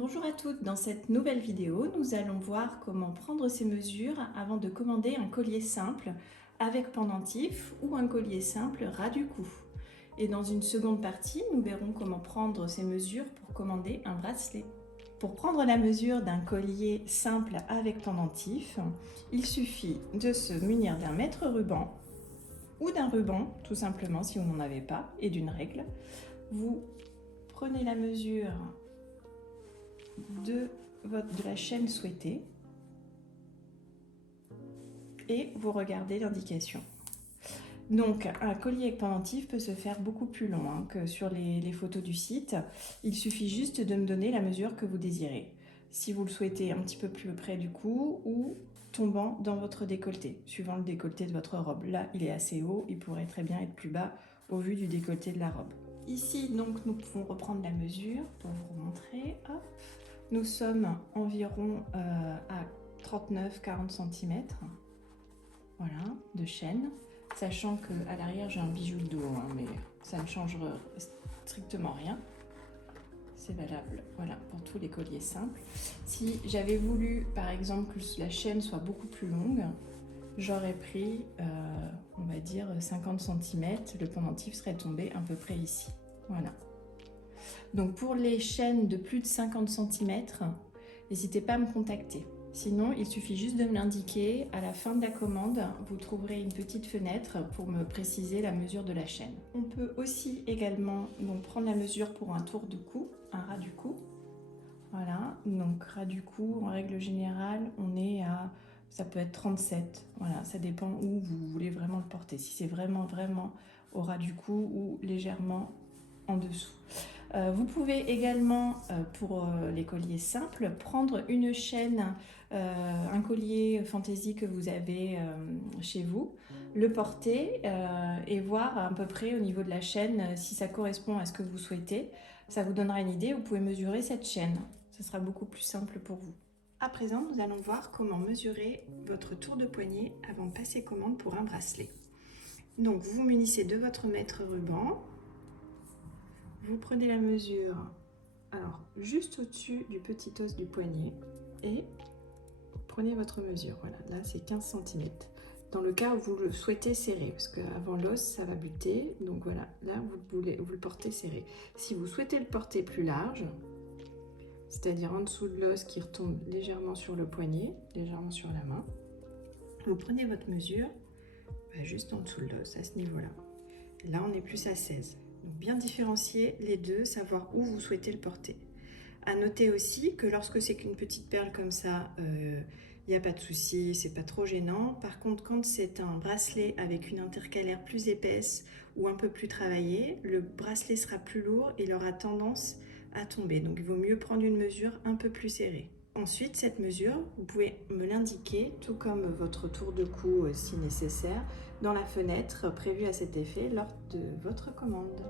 Bonjour à toutes, dans cette nouvelle vidéo, nous allons voir comment prendre ces mesures avant de commander un collier simple avec pendentif ou un collier simple ras du cou. Et dans une seconde partie, nous verrons comment prendre ces mesures pour commander un bracelet. Pour prendre la mesure d'un collier simple avec pendentif, il suffit de se munir d'un mètre ruban ou d'un ruban, tout simplement si vous n'en avez pas, et d'une règle. Vous prenez la mesure de la chaîne souhaitée et vous regardez l'indication. Donc un collier avec pendentif peut se faire beaucoup plus long que sur les photos du site. Il suffit juste de me donner la mesure que vous désirez. Si vous le souhaitez un petit peu plus près du cou ou tombant dans votre décolleté, suivant le décolleté de votre robe. Là, il est assez haut, il pourrait très bien être plus bas au vu du décolleté de la robe. Ici, donc, nous pouvons reprendre la mesure pour vous montrer. Hop. Nous sommes environ à 39-40 cm, voilà, de chaîne, sachant qu'à l'arrière j'ai un bijou de dos, mais ça ne change strictement rien. C'est valable, voilà, pour tous les colliers simples. Si j'avais voulu, par exemple, que la chaîne soit beaucoup plus longue, j'aurais pris, on va dire, 50 cm. Le pendentif serait tombé à peu près ici, voilà. Donc pour les chaînes de plus de 50 cm, n'hésitez pas à me contacter. Sinon, il suffit juste de me l'indiquer. À la fin de la commande, vous trouverez une petite fenêtre pour me préciser la mesure de la chaîne. On peut aussi également donc, prendre la mesure pour un tour de cou, un ras du cou. Voilà, donc ras du cou, en règle générale, on est à, ça peut être 37. Voilà, ça dépend où vous voulez vraiment le porter. Si c'est vraiment au ras du cou ou légèrement en dessous. Vous pouvez également, pour les colliers simples, prendre une chaîne, un collier fantaisie que vous avez chez vous, le porter et voir à peu près au niveau de la chaîne si ça correspond à ce que vous souhaitez. Ça vous donnera une idée, vous pouvez mesurer cette chaîne. Ce sera beaucoup plus simple pour vous. À présent, nous allons voir comment mesurer votre tour de poignet avant de passer commande pour un bracelet. Donc, vous munissez de votre mètre ruban. Vous prenez la mesure, alors juste au-dessus du petit os du poignet et prenez votre mesure. Voilà, là c'est 15 cm. Dans le cas où vous le souhaitez serré, parce qu'avant l'os ça va buter, donc voilà, là vous le portez serré. Si vous souhaitez le porter plus large, c'est-à-dire en dessous de l'os qui retombe légèrement sur le poignet, légèrement sur la main, vous prenez votre mesure juste en dessous de l'os, à ce niveau-là. Là on est plus à 16. Donc bien différencier les deux, savoir où vous souhaitez le porter. À noter aussi que lorsque c'est qu'une petite perle comme ça, il n'y a pas de souci, c'est pas trop gênant. Par contre, quand c'est un bracelet avec une intercalaire plus épaisse ou un peu plus travaillée, le bracelet sera plus lourd et il aura tendance à tomber. Donc il vaut mieux prendre une mesure un peu plus serrée. Ensuite, cette mesure, vous pouvez me l'indiquer, tout comme votre tour de cou si nécessaire, dans la fenêtre prévue à cet effet lors de votre commande.